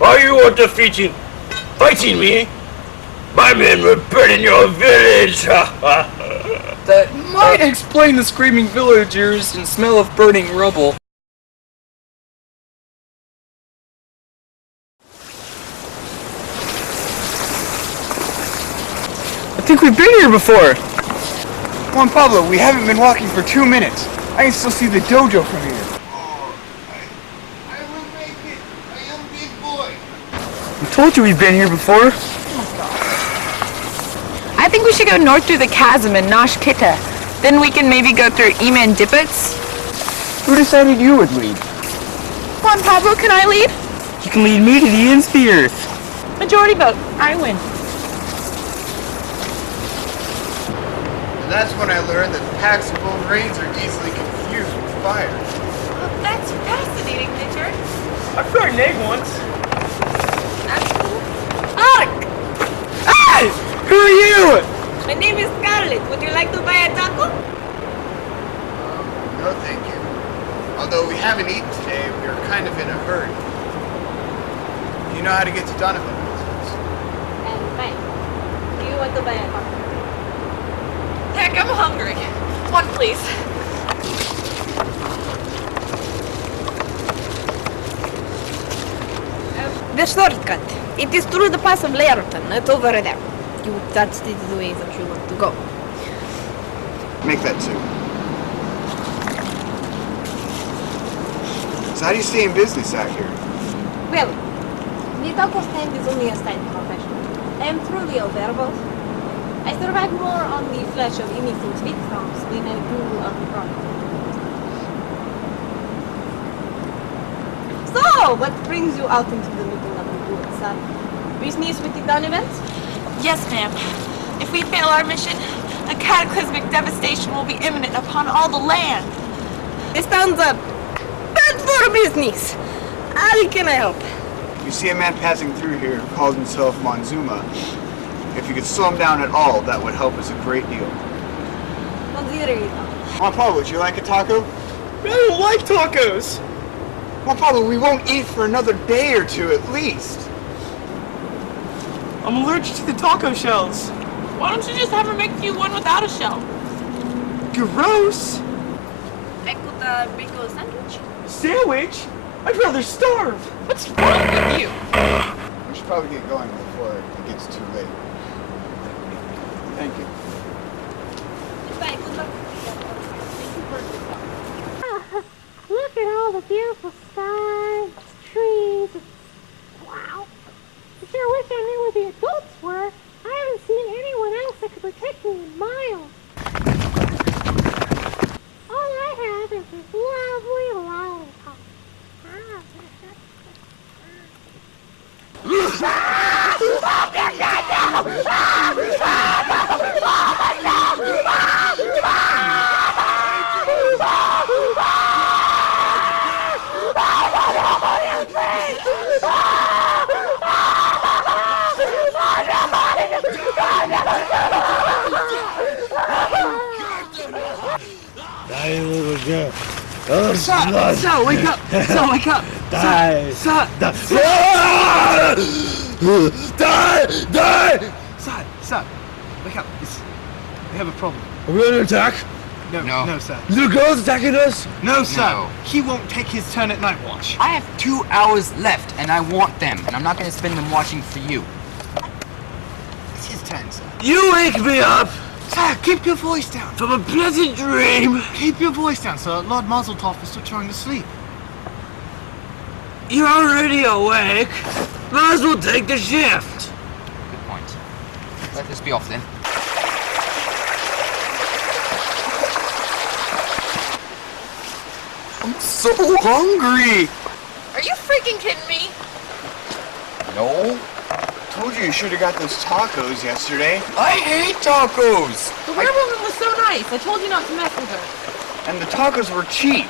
Are you defeating, fighting me? My men were burning your village! That might explain the screaming villagers and smell of burning rubble. I think we've been here before. Juan Pablo, we haven't been walking for 2 minutes. I can still see the dojo from here. I will make it. I am big boy. I told you we've been here before. I think we should go north through the chasm and Nosh Kita. Then we can maybe go through Eman Dippets. Who decided you would lead? Juan Pablo, can I lead? You can lead me to the ends of the earth. Majority vote. I win. And that's when I learned that packs of wolverines are easily confused with fire. Well, that's fascinating, Richard. I fried an egg once. That's cool. Ark! Hey! Who are you? My name is Scarlett. Would you like to buy a taco? No, thank you. Although we haven't eaten today, we are kind of in a hurry. Do you know how to get to Donovan? And fine. Do you want to buy a taco? Heck, I'm hungry. One, please. The shortcut. It is through the pass of Layerton. It's over there. That's the way that you want to go. Make that two. So how do you stay in business out here? Well, the taco stand is only a side profession. I am truly a werewolf. I survive more on the flesh of innocent victims than I do on the product. So, what brings you out into the middle of the woods? Business with the Donovans? Yes, ma'am. If we fail our mission, a cataclysmic devastation will be imminent upon all the land. This sounds bad for business. How can I help? You see a man passing through here who calls himself Monzuma. If you could slow him down at all, that would help us a great deal. Juan Pablo, would you like a taco? I don't like tacos. Juan Pablo, we won't eat for another day or two at least. I'm allergic to the taco shells. Why don't you just have her make you one without a shell? Gross. I could make a sandwich. Sandwich? I'd rather starve. What's wrong with you? We should probably get going before it gets too late. Thank you. Goodbye, good luck. Look at all the beautiful skies, trees. Wow. I sure wish I knew where the adults were. I haven't seen anyone else that could protect me in miles. All I have is this lovely lollipop. Die, little girl. Oh, Sal, wake up! Sal, wake up! Die! Sal! Die! Die! Die! Sal, wake up. We have a problem. Are we under attack? No, sir. Little girl's attacking us? No, sir. He won't take his turn at night watch. I have 2 hours left, and I want them, and I'm not going to spend them watching for you. It's his turn, sir. You wake me up Sir, keep your voice down. from a pleasant dream. Keep your voice down, sir. Lord Mazeltov is still trying to sleep. You're already awake. Might as well take the shift. Good point. Let this be off then. I'm so hungry. Are you freaking kidding me? No. Told you should have got those tacos yesterday. I hate tacos. The werewolf was so nice. I told you not to mess with her. And the tacos were cheap.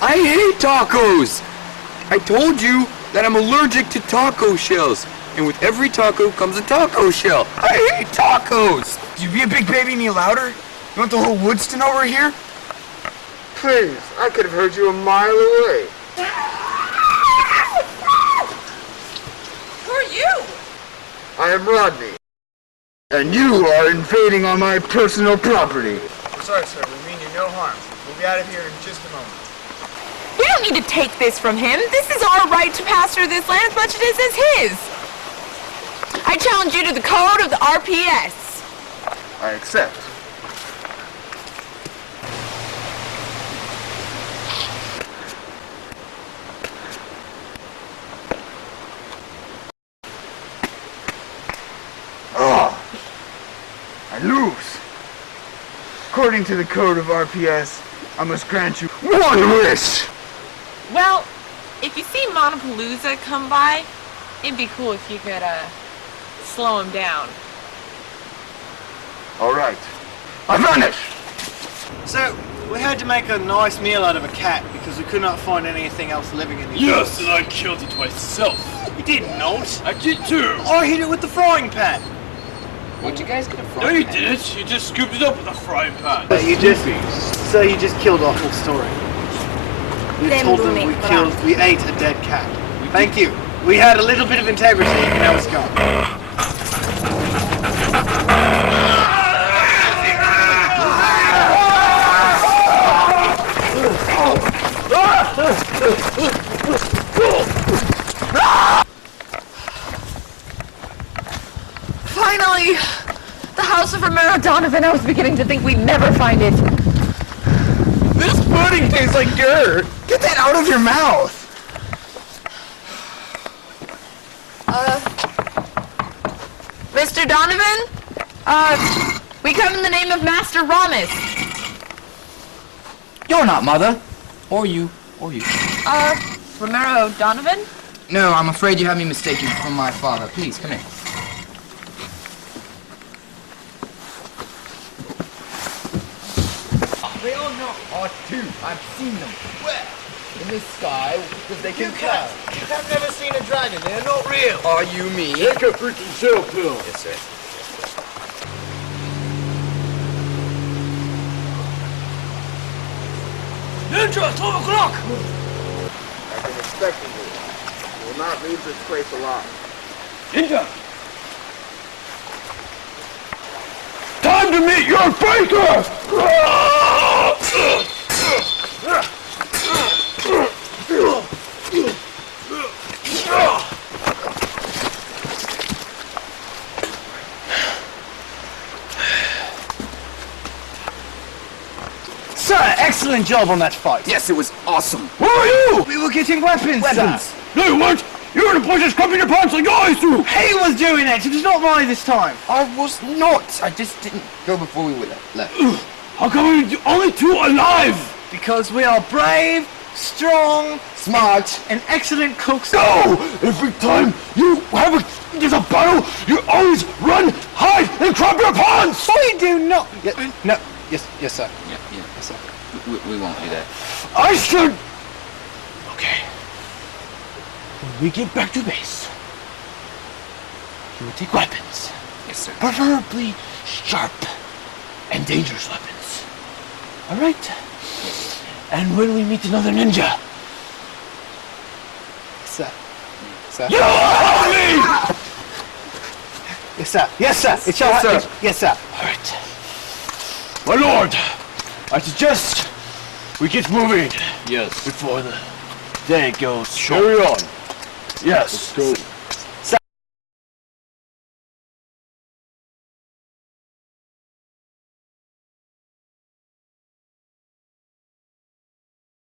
I hate tacos. I told you that I'm allergic to taco shells. And with every taco comes a taco shell. I hate tacos. Could you be a big baby any louder? You want the whole woods to know we're here? Please, I could have heard you a mile away. I am Rodney. And you are invading on my personal property. We're sorry, sir. We mean you no harm. We'll be out of here in just a moment. We don't need to take this from him. This is our right to pass through this land as much as it is his. I challenge you to the code of the RPS. I accept. I lose. According to the code of RPS, I must grant you one wish. Well, if you see Monopalooza come by, it'd be cool if you could, slow him down. All right. I vanish. So, we had to make a nice meal out of a cat because we could not find anything else living in the Yes, and I killed it myself. You did not. I did too. I hit it with the frying pan. What'd you guys get a No, frying you pan? didn't. You just scooped it up with a frying pan. You just killed our whole story. We told them we ate a dead cat. Thank you. We had a little bit of integrity, and now it's gone. Finally! The House of Romero Donovan, I was beginning to think we'd never find it. This pudding tastes like dirt. Get that out of your mouth. Mr. Donovan? We come in the name of Master Ramis. You're not Mother. Or you. Or you. Romero Donovan? No, I'm afraid you have me mistaken for my father. Please, come in. They all know us too. I've seen them. Where? In the sky, because they can fly. I've never seen a dragon. They're not real. Are you me? Take a freaking chill pill. Yes, sir. Ninja, it's 12 o'clock. I've been expecting you. You will not leave this place alive. Ninja. Time to meet your baker. Sir, excellent job on that fight. Yes, it was awesome. Where are you? We were getting weapons, sir. No, you weren't. You were in the place just crapping your pants like you always do. He was doing it. It was not mine this time. I was not. I just didn't go before we were left. How come we're only two alive? Because we are brave, strong, Smart. and excellent cooks. No! Every time there's a battle, you always run, hide, and crap your pants! We do not. No. Yes, sir. Yeah. Yes, sir. We won't do that. I should... Okay. When we get back to base, you will take weapons. Yes, sir. Preferably sharp and dangerous weapons. All right? And when we meet another ninja, Sir. Sir. you help me! Yes, sir. Yes, sir. It's all Yes, right. sir. Yes, sir. All right. My lord, I suggest we get moving. Yes. Before the day goes short. Carry on. Yes. Let's go.